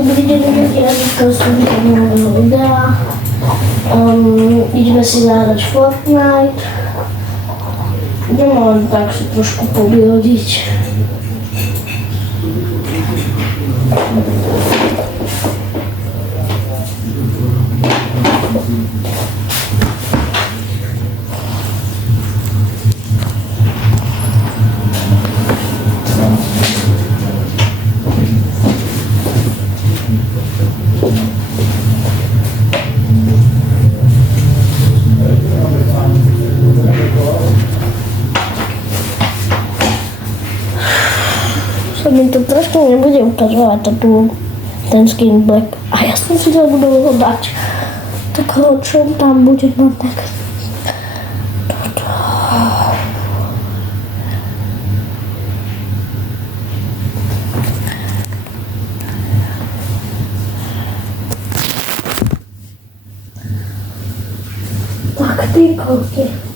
Dobrý deň, ja vítam z nového videa. Ideme si zahrať Fortnite. Ideme len tak si trošku povyhodiť. Sa mi to trošku nebude ukazovať ten skin black. A ja som si to budú ho dať. Tak čo tam bude mám tak. Toto. Tak ty koľky.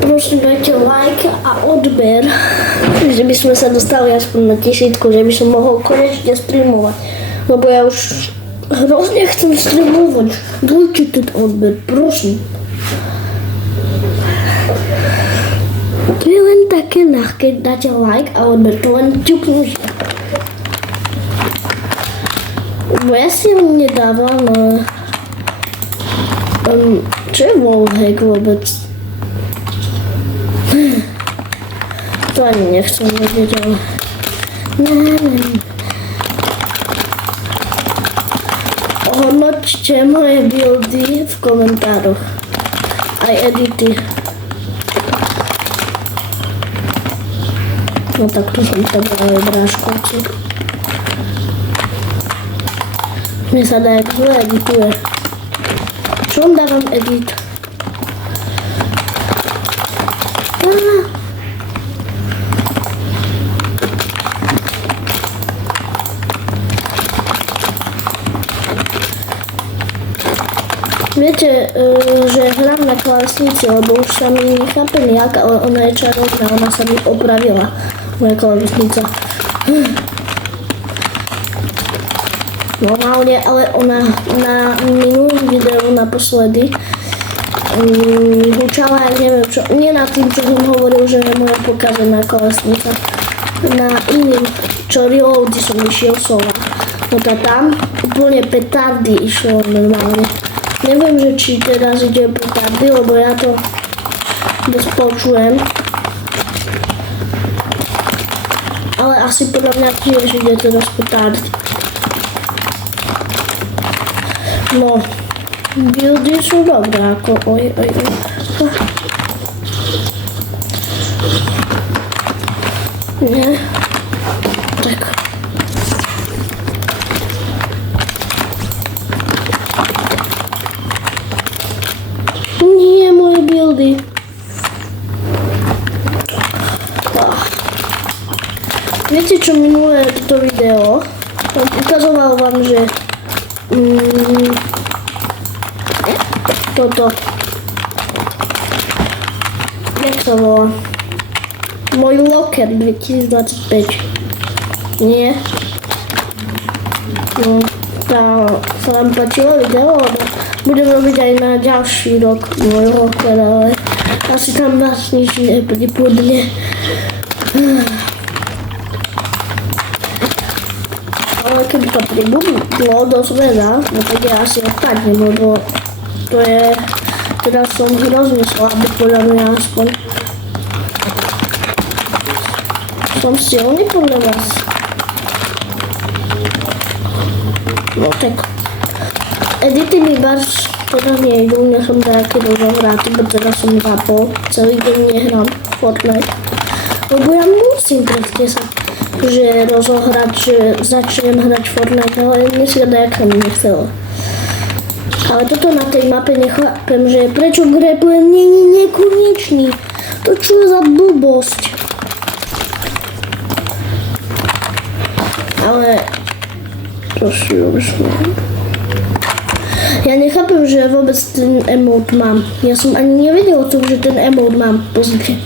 Prosím, dajte like a odber, že by sme sa dostali aspoň na 1000, že by som mohol konečne streamovať. Lebo ja už hrozne chcem streamovať. Dajte ten odber, prosím. To je len také ľahké, dáte like a odber, to len ťuknúť. Bo ja si ho nedávam, ale... čo je wallhack vôbec? To ani nechcem vedieť, ale... Ohodnoťte moje buildy v komentároch. Aj edity. No tak tu som povedal aj bráškovci. Mne sa dá, jak zle edituje. Čo vám dávam edit? Viete, že hrám na klávesnici, lebo už sa mi nechápem jak, ale ona je čarovná, ona sa mi opravila, moja klávesnica. Normálne, ale ona na minulým videu naposledy hučala, neviem čo, nie na tým, čo som hovoril, že je moja pokazená klávesnica, na iným, čo reloady som išiel sova. No to tam úplne petardy išlo normálne. Neviem, že či teraz ide petardy, lebo ja to dosť počujem. Ale asi podľa mňa tiež ide teraz petardy. No, buildy sú dobré, ako oj. Nie. Tak. Nie, moje buildy. Viete čo minulé toto video? Ukazoval vám, že toto. Jak sa volá? Môj locker 2025. Nie? No, tá sa vám páčilo video, lebo budem robiť aj na ďalší rok môj locker, ale asi tam vás nič nepripudne. Ale keby to pribudlo dosť veľa, no tak ja asi odpadnem, lebo to je... Teraz som hrozne slabý, podľa mňa aspoň. Som silný podľa vás. No tak... Edity mi bars podľa mňa idú, ja som nejaký rozohrátý, pretože teraz som zapol. Celý deň nehrám Fortnite. Lebo ja musím proste sa... že rozohrať, že začnem hrať Fortnite, ale dneska dajak som nechcela. Ale toto na tej mape nechápem, že prečo grappler není nekonečný. To čo je za blbosť? ale to si już nie. Ja nie chápem, že vôbec ten emote mám. Ja som ani nevedel o tom, že ten emote mám. Pozrite.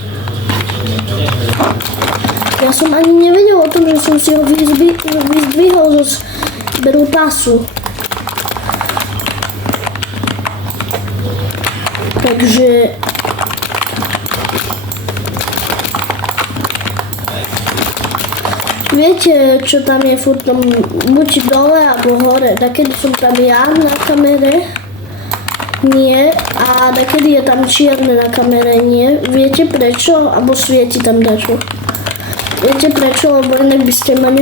Ja som ani nevedel o tom, že som si ho vyzdvihol zo zberu pasu. Takže viete, čo tam je furt tam buď dole alebo hore. Takedy som tam ja na kamere, nie. A takedy je tam čierne na kamere, nie. Viete prečo? Alebo svieti tam dačo. Viete prečo? Lebo inak by ste ma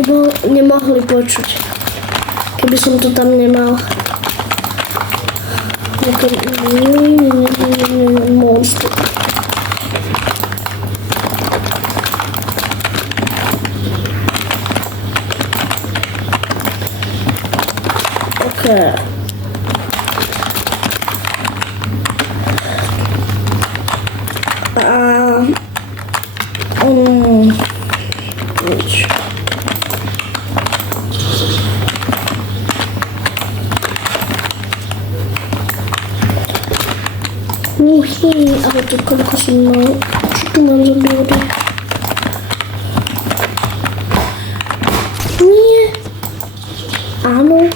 nemohli počuť. Keby som to tam nemal. Monster. Okay. Ale to koľko som mal, čo tu mám za body? Nie. Áno.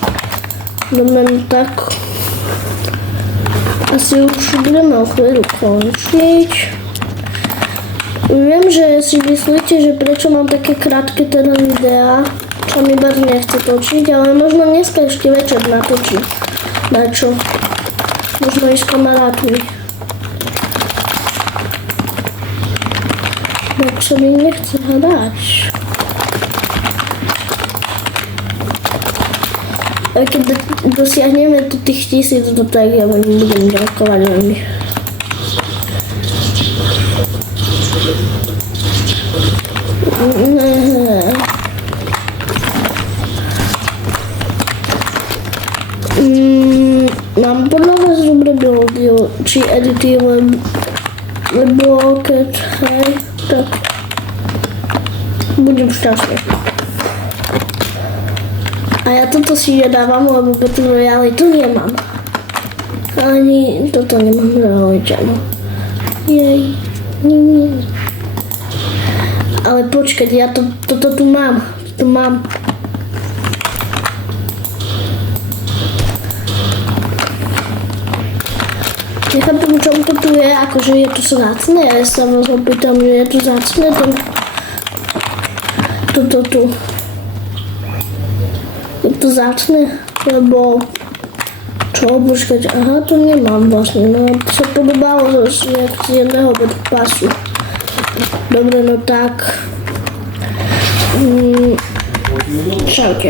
Dobre, tak. Asi už budeme o chvíľu končiť. Viem, že si myslíte, že prečo mám také krátke teda videá, čo mi bar nechce točiť, ale možno dneska ešte večer natočím. Dačo. Možno ísť s kamarátmi. Tak sa mi nechce hrať. A keď dosiahneme tu tých 1000, tak ja vám budem ďakovať veľmi. Mám podľa vás dobré blogy, či edity, lebo keď, hej, tak budem šťastný. A ja toto si nedávam, lebo Battle Royale tu nemám. Ani toto nemám realičano. Jej, nie. Ale počkať, ja toto tu mám. Tu mám. Nechápem, čom to tu je, akože je to zácne. Ja sa vás opýtam, že je to zácne, toto tu. Je to zácne, lebo čo, počkať, aha, to nemám vlastne, no to sa podobalo z jedného pasu. Dobre, no tak. Čaute.